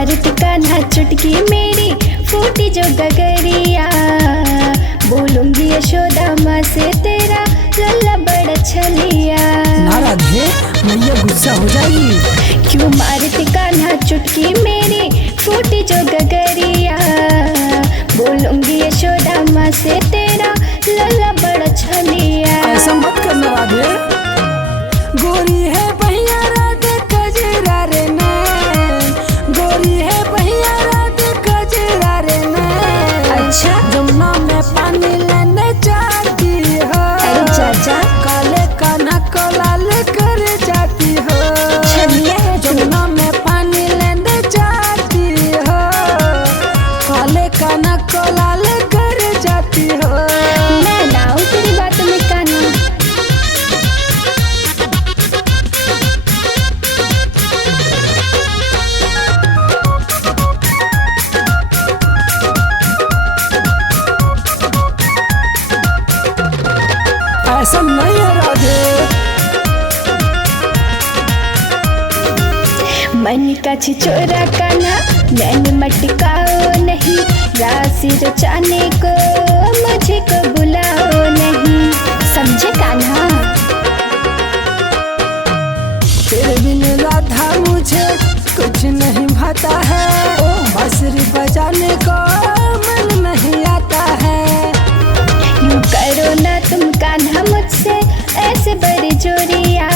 मारती कान्हा चुटकी मेरी फूटी जो गगरिया, बोलूंगी यशोदा माँ से तेरा लल्ला बड़ा छलिया। ना राधे, मैया गुस्सा हो जाएगी। क्यों मारती कान्हा चुटकी मेरी फूटी जो गगरिया, बोलूंगी यशोदा माँ से तेरा लल्ला बड़ा छलिया। ऐसा मत करना राधे। गोरी है भैया राधे कजरा रे नैन, गोरी है भैया राधे कजरा रे नैन। अच्छा, जमुना में पानी लेने जाती हो, अरे चाचा काले कान्हा को लाल कर जाती हो। छलिया है तू। जमुना में पानी लेने जाती हो, काले कान्हा को लाल कर जाती हो। मैं लाऊं तेरी बातों में कान्हा। ऐसा नहीं है राधे। मन का छिचोरा कान्हा मैंने मटकाओ नहीं, राशि रचाने को मुझे को बुलाओ नहीं, समझे कान्हा। तेरे बिन राधा मुझे कुछ नहीं भाता है, बांसुरी बजाने को मन नहीं आता है। यूं करो ना तुम कान्हा मुझसे ऐसे बड़ी जोरिया,